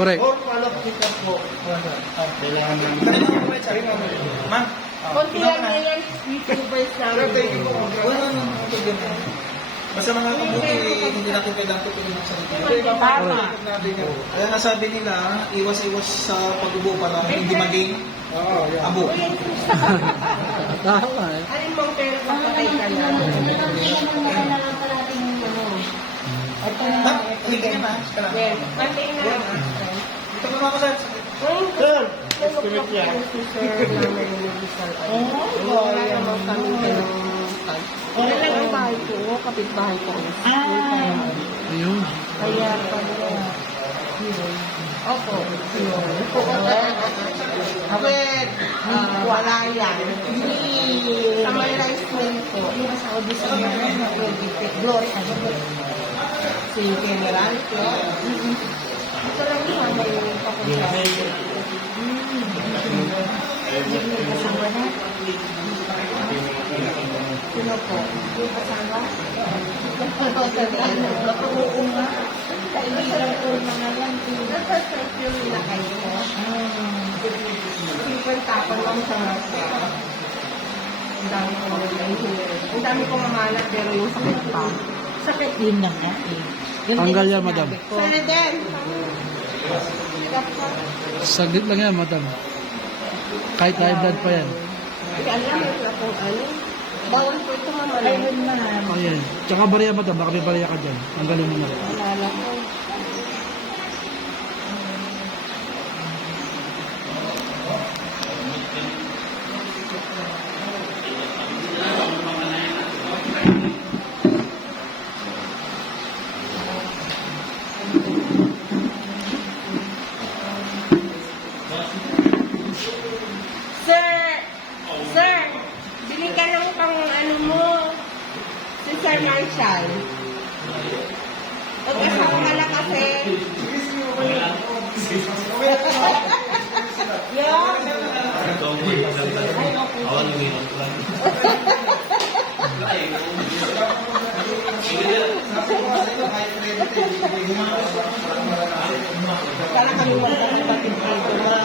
Correct. Or qualification po. Kailangan ng... Ma'am, Konti lang na yan, YouTubers namin. wala naman ito ganyan. Basta mga kabuti, hindi natin kailangan tutulungan sa sarili. Tama. Kaya nga sabi nila, iwas-iwas sa pag-ubo para hindi maging abo. Tama eh. Alin bang pero kapatay ka na? Ma'am, hindi ka na. Well, pantay na lang. Ito naman ako sir. Sir! Estimate yan. Wala naman kami wala lang ang bahay ko, kapitbahay ko. Ayun. Kaya pala. Opo. Kapit, wala yan. Sa may rice mill po, yung sa audition na Gloria. Si General. Ito lang yung may papunta. Kasama na? Sino po? Yung kasama? Oo nga. Kaibigan ko mga yan. Nasa-search yung nilakay ko. Simple tapon lang sa masa. Ang dami ko mamalat pero yung sakit pa. Sakit din na nga eh. Tanggal yan, madam. Sana din. Saglit lang yan, madam. Kahit high blood pa yan. Kaya alam mo akong ano. Bawal po ito mamalat. Ayun na. Ayan. Tsaka bariya, madam. Baka may bariya ka dyan. Tanggalin mo na. Alala ko. Sir, bili ka ng pang ano mo, si Sir Marshall. Pag-asawa ka lang kasi.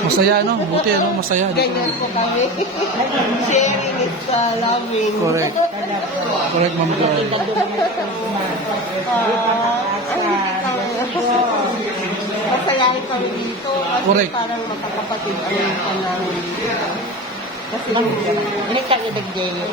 Masaya, no? Buti, no? Masaya. Ganyan po kami. Sharing is loving. Correct. Correct, ma'am. Masayahin kami dito. Kasi Correct. parang magkakapatid ang namin. Kasi Ini tak ada gaya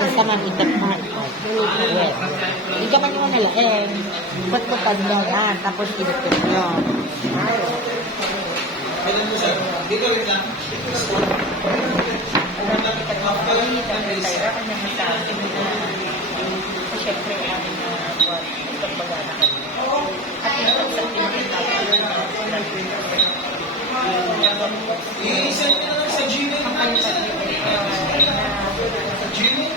basta man ikat mahal ko. Yes. Ika man yung nalain. Pagputad nyo yan. Tapos pinipit nyo. Kailan mo sir? Dito rin lang. Siyempre, amin na pagpagana kayo. At yung sa I-send nyo lang sa Gmail natin sir. Sa Gmail.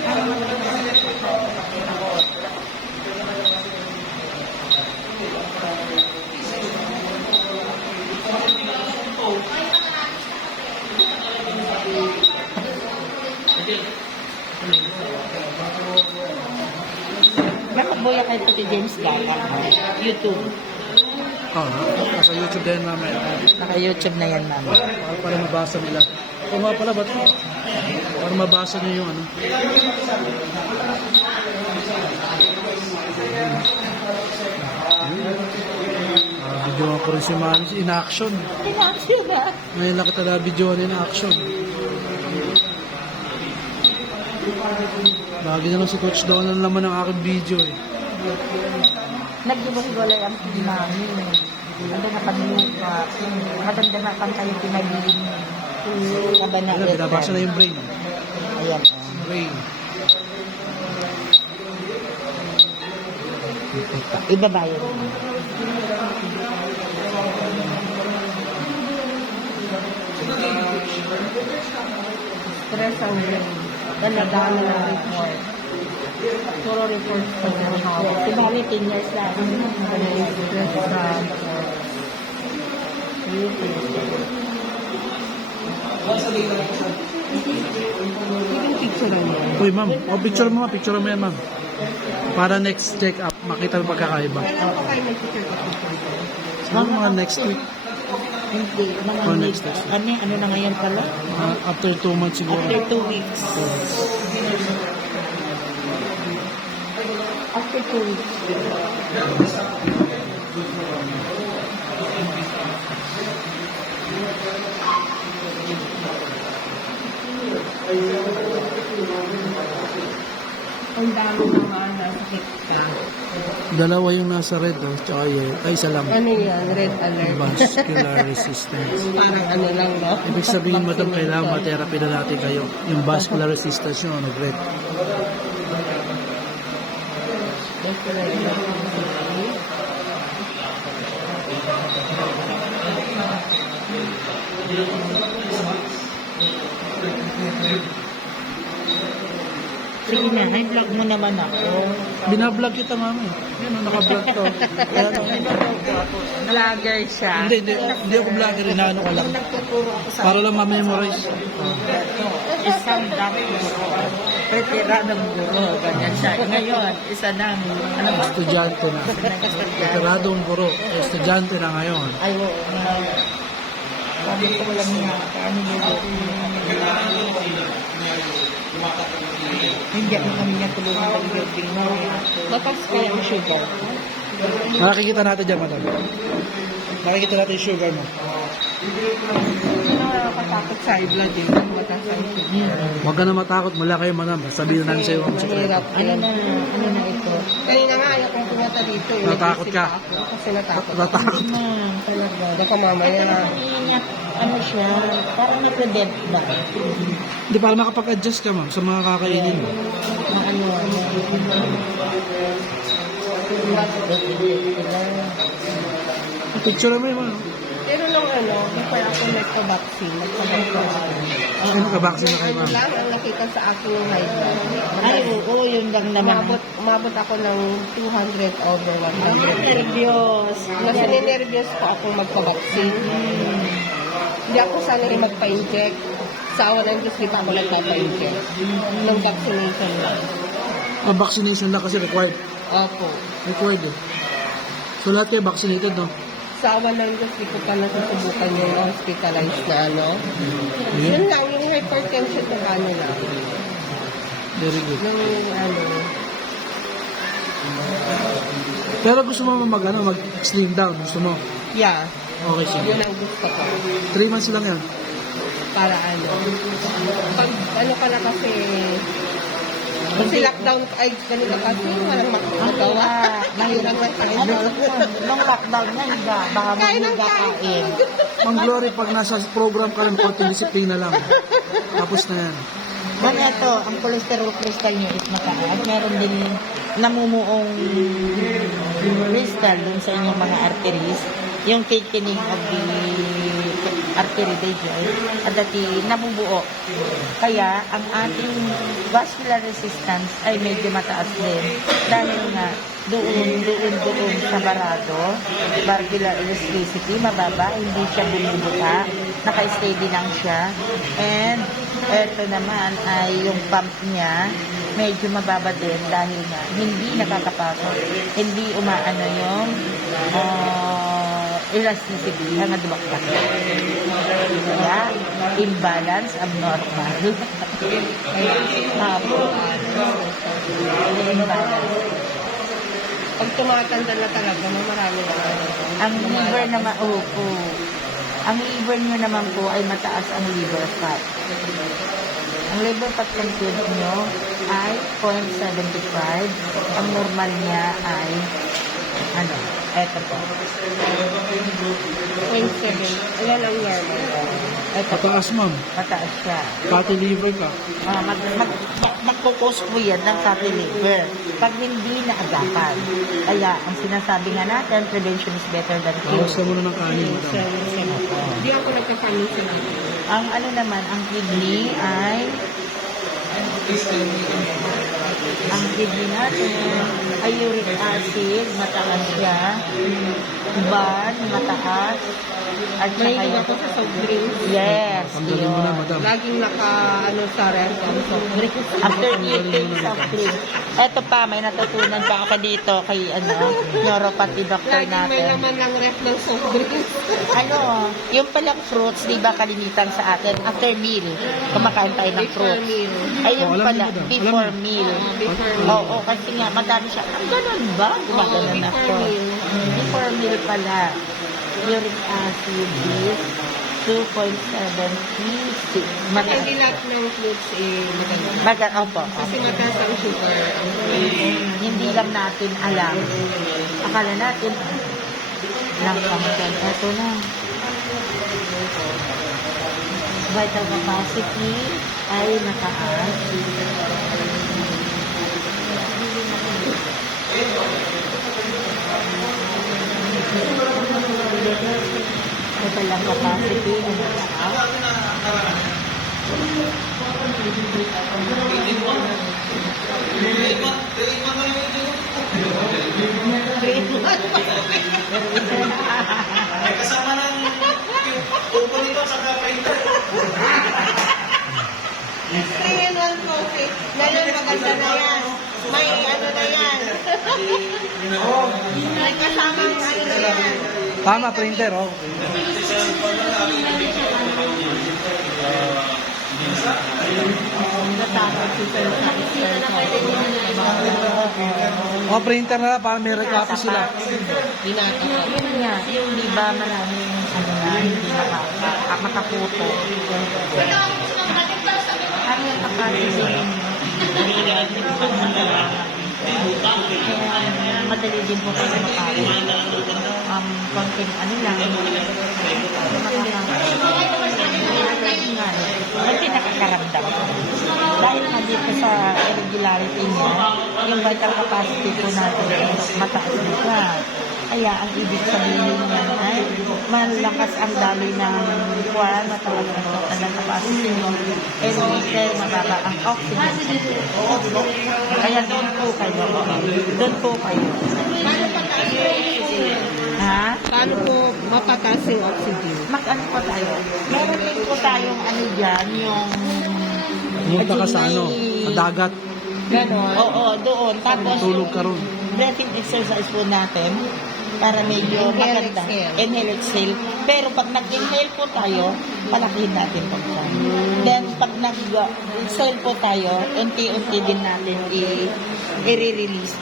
Nakagboya kayo pati James Gata. YouTube. Oo. Nasa YouTube din, ma'am. Naka-YouTube na yan, mama. Para mabasa nila. Ito nga pala, ba't? Para mabasa nyo yung ano. Video ko rin si Manny in action. Inaksyo ba? Ngayon lang kita na video in action. Lagi na lang si Coach daw na naman ang aking video eh. Nag-iwas-walay ang team namin. Ano na paglupa. Maganda na pang kayo pinagilin. Kaba na Alam, binabasa na yung brain. Ayan. Brain. Ibaba yun. stress ang brain. Daladala ng report. Puro report sa mga. Si Bali, 10 years lang. Stress sa Yung picture lang yan. Uy, ma'am. O, picture mo, picture mo yan, ma'am. Para next check-up, makita mo pagkakaiba. Kailan pa kayo nag-picture ko? Siguro mga next week. Hindi. Mga Oh, next. ano na ngayon pala? After 2 months siguro. After 2 weeks. After 2 weeks. Ang dami naman nasakit ka. Dalawa yung nasa red, oh. Tsaka yun. Ay, isa lang. Ano yan? Red alert. Vascular resistance. Parang ano lang, no? Ibig sabihin, madam, kailangan ma-therapy na natin kayo. Yung vascular resistance nyo, red. Sige na, may vlog mo naman ako. Binablog kita nga mo. Yan, oh, naka-vlog to. Ayan, oh. Vlogger siya. Hindi ako vlogger, inaano ko lang. Nagtuturo ako sa Para lang ma-memorize. isang guro. Petira ng guro. Ganyan siya. Ngayon, isa ng, ano ba? Estudyante na. Operadong guro. Estudyante na ngayon. Ay, oo. Sabi ko lang nga, paano nyo hindi ako kami niya tulungan ng building mo. Mataas kaya ang sugar. Makikita natin dyan, madam. Makikita natin yung sugar mo. Nakakatakot sa blood din. Mataas ang sugar. Huwag ka na matakot. Mula kayo, madam. Sabihin na namin sa'yo ang sikreto. Mahirap. Ano na ito? Kanina nga, ayaw kong pumunta dito. Natakot ka? Kasi natakot. Natakot. Talaga. Baka mamaya na. Ano siya? Parang ipredent ba? Hindi, para makapag-adjust ka, ma'am, sa mga kakainin mo. Ano? Picture mo yun, ma'am. Pero nung ano, before ako nagpa-vaccine, Ay, naka-vaccine na kayo, ma'am. lang ang nakita sa akin yung high blood. Ay, oo, yun lang naman. Umabot ako ng 200 over 100. Nervyos. Nasa ninervyos pa akong magpa-vaccine. Hindi ako sanay magpa-inject. Sa awa ng Diyos, di pa ako nagpapa-inject. Nung vaccination lang. Vaccination na kasi required. Opo. Required eh. So lahat kayo vaccinated, no? Sa awa ng Diyos, di ko pa nasusubukan yung hospitalized na ano. Yun lang, yung hypertension na ano lang. Very good. Yung ano. Pero gusto mo mag-slim down. Gusto mo? Yeah. Okay, sige. Yun ang gusto ko. 3 months lang yan. Para ano. Pag ano ka na kasi lockdown, ay ganun na kasi, walang makakagawa. Mahirap na tayo. Nung lockdown na, baka Kain ng magkakain. Mang Glory, pag nasa program ka lang, konting disiplina lang. Tapos na yan. Man, ito, ang cholesterol crystal nyo is mataas. Meron din namumuong crystal dun sa inyong mga arteries. Yung thickening of the artery division at nabubuo. Kaya, ang ating vascular resistance ay medyo mataas din. Dahil nga, doon sa barado, valvular elasticity, mababa, hindi siya bumubuta, naka-steady lang siya. And, eto naman ay yung pump niya, medyo mababa din dahil nga, hindi nakakapasok, hindi umaano yung elasticity hanggang dumaktak. Kaya, imbalance, abnormal. Imbalance. Pag tumatanda na talaga, marami na ano. Ang liver naman, ang liver nyo naman po ay mataas ang liver fat. Ang liver fat content nyo ay 0.75. Ang normal niya ay, eto po. 0.7. Ilan ang normal? Eto po, Pataas, ma'am. mataas siya. Fatty liver ka. Magkukos po yan ng fatty liver pag hindi naagapan. Kaya, ang sinasabi nga natin, prevention is better than cure. Bawas ka muna ng kanin, madam. Hindi ako nagkapanisa. Ang ano naman, ang kidney ay ang kidney natin ay uric acid, mataas siya. Ban, mataas. At saka Mahilig yung... ako sa soft drinks. Yes, Tanggalin mo na, madam. Laging ano sa ref ang soft drinks. After eating soft drink. Eto pa, may natutunan pa ako dito kay neuropathy doctor Laging may natin. laman ng ref ng soft drinks. Yung palang fruits, di ba kalimitan sa atin, after meal, kumakain tayo ng Before fruits. meal. Ay, yung Oh, alam pala, niyo ba? before Alam meal. Before meal. Oo, kasi nga, madami siya. Ah, ganun ba? Gumagano na before to. meal. Before meal pala. Uric acid is 2.76. Kasi hindi lahat ng fruits maganda. Opo. Kasi mataas ang sugar. Ang Hindi lang natin alam. Akala natin, lang content. Ito na. Vital capacity ay mataas. Vital capacity ay mataas. May kasama ng upo nito sa printer. Tingin lang po, ngayon maganda na yan. May ano na yan. May kasamang ano na yan. Tama, printer, oh. Oh, printer na lang para may copy sila. Binata. Yun nga, yung di ba maraming hindi makaputo. Ano yung kapatid kaya madali din po kayo makain. Konting ano lang. Kasi nakakaramdam. Dahil nga dito sa irregularity niya, yung vital capacity po natin ay mataas dito. Kaya ang ibig sabihin niya ay malakas ang daloy ng kuwan, mataas ang capacity mo, and later mababa ang oxygen. Kaya doon po kayo. Doon po kayo. Ha? Paano po mapataas yung oxygen? Mag-ano po tayo? Meron din po tayong ano dyan, yung... Pumunta ka sa ano, dagat. Ganon. Oo, doon. Tapos Tulog ka ron. breathing exercise po natin para medyo Inhale, maganda. exhale. Inhale, exhale. Pero pag nag-inhale po tayo, palakihin natin po siya. Then, pag nag-exhale po tayo, unti-unti din natin i-release.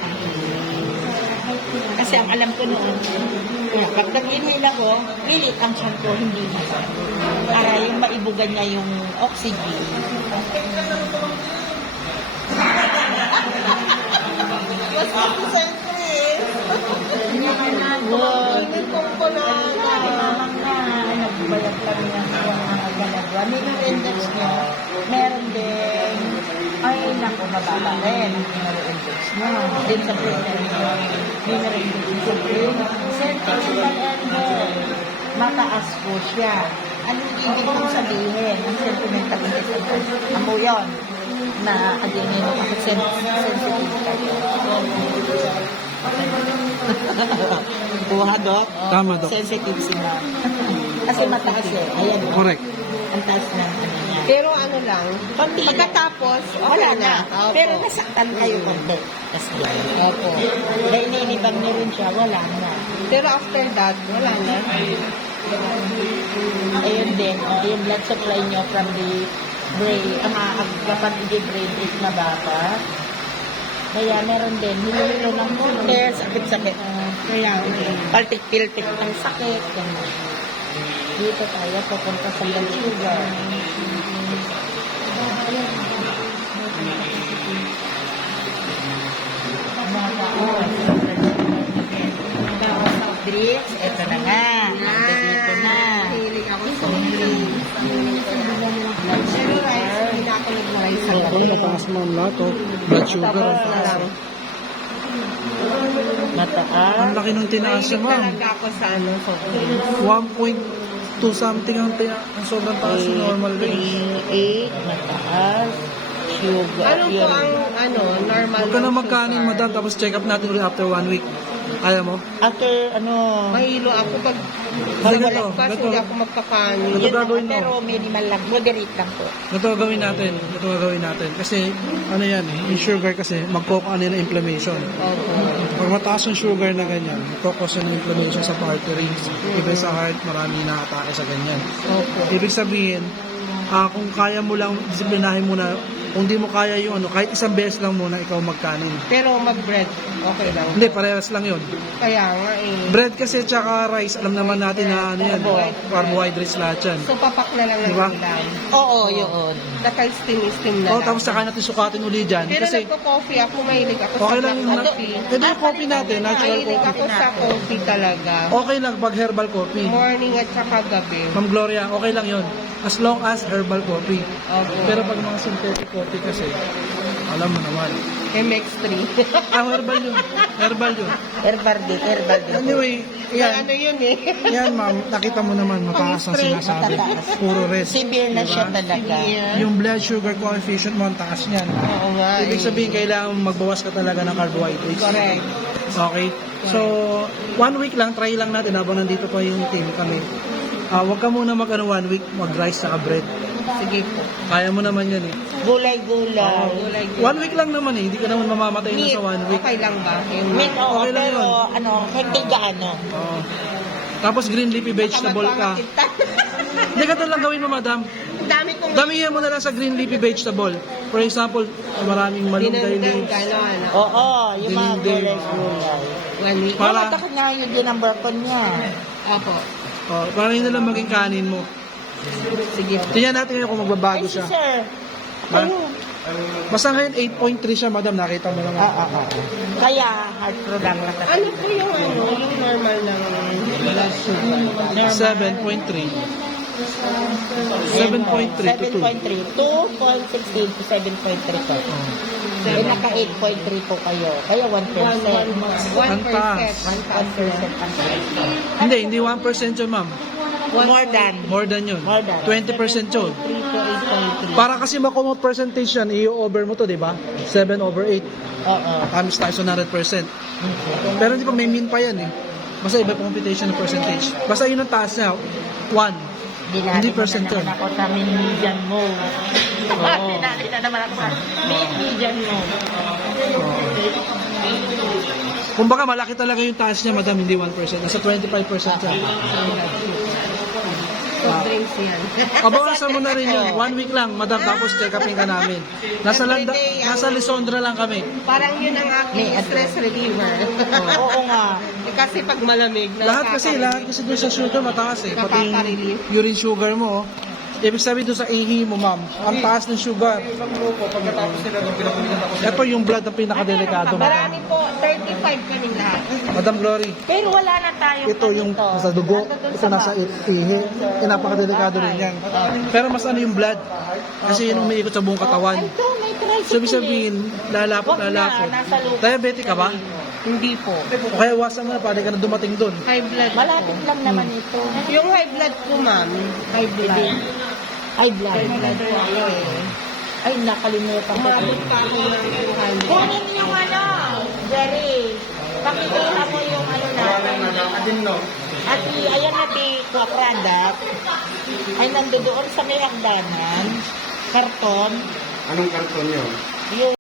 Kasi ang alam ko noon, pag nag-inhale ako, pilit ang tiyan ko, hindi na. Para yung maibugan niya yung oxygen. Wow. Nagbayag kami ng mga galagwa. Index nyo, meron din, ay naku, mababa rin ang index nyo. Din sa printer nyo, sentimental and mataas po siya. Anong ibig kong sabihin? Ang sentimental index, ako yun, na again, sensitive kayo. Buha, Dok? Tama, Dok. Sensitive si ma'am. Kasi mataas eh. Ayan. Correct. Ang taas ng ano niya. Pero ano lang, Konti. pagkatapos, Wala na. Opo. Pero nasaktan kayo konti. Kasi Opo. dahil nilibang niyo rin siya, wala na. Pero after that, wala na. Ayun din, yung blood supply niyo from the brain, kapag i-brain is mababa. Kaya meron din, hilo-hilo ng punter, sakit-sakit. Kaya, Paltik-piltik ng sakit. Ganun. Dito tayo pupunta sa blood sugar. Tapos soft drinks, eto na nga. Dito na. hilig ako sa drinks. Pero rice, hindi na ako nag-rice sa Kung mataas mo ang lahat, oh. Blood sugar. Tapos na lang. Mataas. Ang laki ng tinaas niya, Mahilig ma'am. talaga ako sa soft drinks. 1.2 something ang sobrang taas ng normal range. 8, mataas. Sugar. Ano po ang normal? Huwag ka na ng magkanin, sugar? madam, tapos check up natin ulit after 1 week. Ayaw mo? After, Mahilo ako pag Ganito, malagpas, ganito. hindi ako magkakanin. Ito gagawin mo. pero minimal lang, moderate lang po. Ito gagawin natin. Kasi, ano yan eh, yung sugar kasi, magkoko ano yung inflammation. Opo. Pag mataas yung sugar na ganyan, magkokos ng inflammation sa arteries. Even sa heart, marami na atake sa ganyan. Opo. Ibig sabihin, kung kaya mo lang, disiplinahin mo na, kung di mo kaya yung kahit isang beses lang muna ikaw magkanin. Pero mag-bread, okay lang. Hindi, parehas lang yun. Kaya nga eh. Bread kasi tsaka rice, alam naman natin na ano yan, carbohydrates lahat yan. So, papak na lang ng Diba? ulam. Oo, yun. Naka-steam na O, lang. tapos saka natin sukatin uli dyan. Pero Kasi, nagko-coffee ako, mahilig ako okay sa lang yung, black coffee. ito yung coffee natin, natural Mahilig coffee. ako sa coffee talaga. Okay lang pag herbal coffee. Morning at saka gabi. Ma'am Gloria, okay lang yon. As long as herbal coffee. Opo. Pero pag mga synthetic coffee kasi, alam mo naman. MX3. Herbal yun. Herbal yun. Herbal din. Anyway, Ano yan. yun eh. Yan ma'am, nakita mo naman, mataas ang sinasabi. Matataas. Puro rest. Severe na siya talaga. Yung blood sugar coefficient mo, ang taas niyan. Oo nga Ibig eh. sabihin, kailangan magbawas ka talaga ng carbohydrates. Correct. Okay? So, 1 week lang, try lang natin habang nandito pa yung team kami. Huwag ka muna 1 week, mag-rice sa bread. Sige po. Kaya mo naman yan eh. Gulay-gulay. 1 week lang naman eh, hindi ka naman mamamatay na Meat, sa 1 week. okay lang ba? Yung Meat, oo, Okay lang pero yun. hindi gaano. Oo. Tapos green leafy vegetable ka. Hindi ka lang gawin mo, madam. Dami kong Damihan mo na lang sa green leafy vegetable. For example, maraming malunggay dinandang leaves. gano'n. Oo, yung mga Dinding. gulay-gulay. 1 week. Para- Mamatakot nga yun din ang burkon niya. Opo. Para yun na lang maging kanin mo. Sige po. Tingnan natin ngayon kung magbabago Ay, si siya. sir. Ha? Basta ngayon 8.3 siya, madam. Nakita mo naman. Kaya, hard pro lang lang. Ano po yung yung normal ng blood sugar? 7.3. 7.3 to 2. 7.3. 2.16 to 7.3 po. Eh, naka 8.3 po kayo. Kaya 1%. 1%. 1% ang Hindi 1% yun, ma'am. More than. More than yun. More than. 20% yun. 3 to 8.3. Para kasi makuha mo percentage yan, i-over mo to, di ba? 7/8. Oo. Times tayo sa 100%. Pero hindi pa may mean pa yan eh. Basta iba pa computation ng percentage. Basta yun ang taas niya. 1. Hindi percent yun. Ako sa median mo. Oo. Dinali na naman ako sa median mo. Kumbaga malaki talaga yung taas niya, madam, hindi 1%. Nasa 25% yan. Soft drinks yan. Kabawasan mo na rin yun. 1 week lang, madam, tapos check upin ka namin. Nasa Lisondra lang kami. Parang yun ang aking stress reliever. Oo nga. Eh, kasi pag malamig, Lahat kasi doon sa sugar mataas eh. Pati yung Nakaka-relief. urine sugar mo. Ibig sabihin doon sa ihi mo, ma'am, ang taas ng sugar. Pagkatapos nila nung pinakulitan ako sa Ito yung blood ang pinakadelikado, madam. Marami po, 35 kaming lahat. Madam Glory, Pero wala na tayo. ito yung nasa dugo, ito nasa ihi. Napakadelikado rin yan. Pero mas ano yung blood? Kasi yun umiikot sa buong katawan. Ito, may tricycle. So, ibig sabihin, lalapot. nasa loob. Diabetic ka ba? Hindi po. O kaya wasan mo na, pwede ka na dumating doon. High blood Malapit po. lang naman ito. Yung high blood ko, ma'am, high blood. Ay, blood. High blood po ako eh. Ay, nakalimutan ko. Umabot ka ako ng 200. Kunin yung Jerry. Pakikita mo yung natin. Adin, no? At ayan na di product ay nandoon sa may hagdanan. Karton. Anong karton yun? Yung